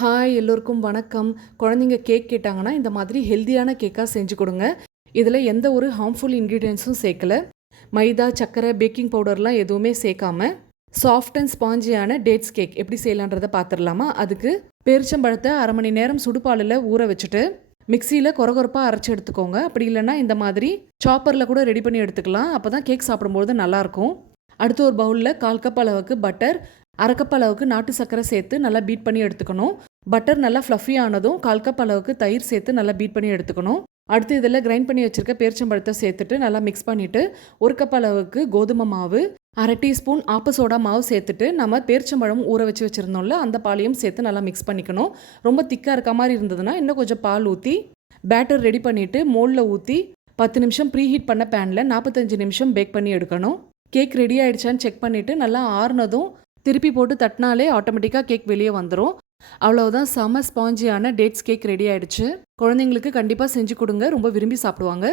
Hi எல்லோருக்கும் வணக்கம். குழந்தைங்க கேக் கேட்டாங்கன்னா இந்த மாதிரி ஹெல்தியான கேக்காக செஞ்சு கொடுங்க. இதில் எந்த ஒரு ஹார்ம்ஃபுல் இன்க்ரீடியன்ஸும் சேர்க்கல. மைதா சர்க்கரை பேக்கிங் பவுடர்லாம் எதுவுமே சேர்க்காம சாஃப்ட் அண்ட் ஸ்பாஞ்சியான டேட்ஸ் கேக் எப்படி செய்யலான்றதை பார்த்துடலாமா? அதுக்கு பேரிச்சம்பழத்தை அரை மணி நேரம் சுடுபாலில் ஊற வச்சுட்டு மிக்சியில் கொரகொரப்பாக அரைச்சி எடுத்துக்கோங்க. அப்படி இல்லைன்னா இந்த மாதிரி சாப்பரில் கூட ரெடி பண்ணி எடுத்துக்கலாம். அப்போ தான் கேக் சாப்பிடும்போது நல்லாயிருக்கும். அடுத்து ஒரு பவுலில் கால் கப் அளவுக்கு பட்டர் அரை கப் அளவுக்கு நாட்டு சர்க்கரை சேர்த்து நல்லா பீட் பண்ணி எடுத்துக்கணும். பட்டர் நல்லா ஃப்ளஃபி ஆனதும் கால் கப் அளவுக்கு தயிர் சேர்த்து நல்லா பீட் பண்ணி எடுத்துக்கணும். அடுத்து இதில் கிரைண்ட் பண்ணி வச்சுருக்க பேரிச்சம்பழத்தை சேர்த்துட்டு நல்லா மிக்ஸ் பண்ணிவிட்டு ஒரு கப் அளவுக்கு கோதுமை மாவு அரை டீஸ்பூன் ஆப்ப சோடா மாவு சேர்த்துட்டு நம்ம பேரிச்சம்பழம் ஊற வச்சு வச்சுருந்தோம்ல அந்த பாலையும் சேர்த்து நல்லா மிக்ஸ் பண்ணிக்கணும். ரொம்ப திக்காக இருக்க மாதிரி இருந்ததுன்னா இன்னும் கொஞ்சம் பால் ஊற்றி பேட்டர் ரெடி பண்ணிவிட்டு மோல்டில் ஊற்றி பத்து நிமிஷம் ப்ரீஹீட் பண்ண பேனில் நாற்பத்தஞ்சு நிமிஷம் பேக் பண்ணி எடுக்கணும். கேக் ரெடி ஆகிடுச்சான்னு செக் பண்ணிவிட்டு நல்லா ஆறுனதும் திருப்பி போட்டு தட்டினாலே ஆட்டோமேட்டிக்காக கேக் வெளியே வந்துடும் அவ்வளவுதான் செம ஸ்பாஞ்சியான டேட்ஸ் கேக் ரெடி ஆயிடுச்சு. குழந்தைங்களுக்கு கண்டிப்பாக செஞ்சு கொடுங்க ரொம்ப விரும்பி சாப்பிடுவாங்க.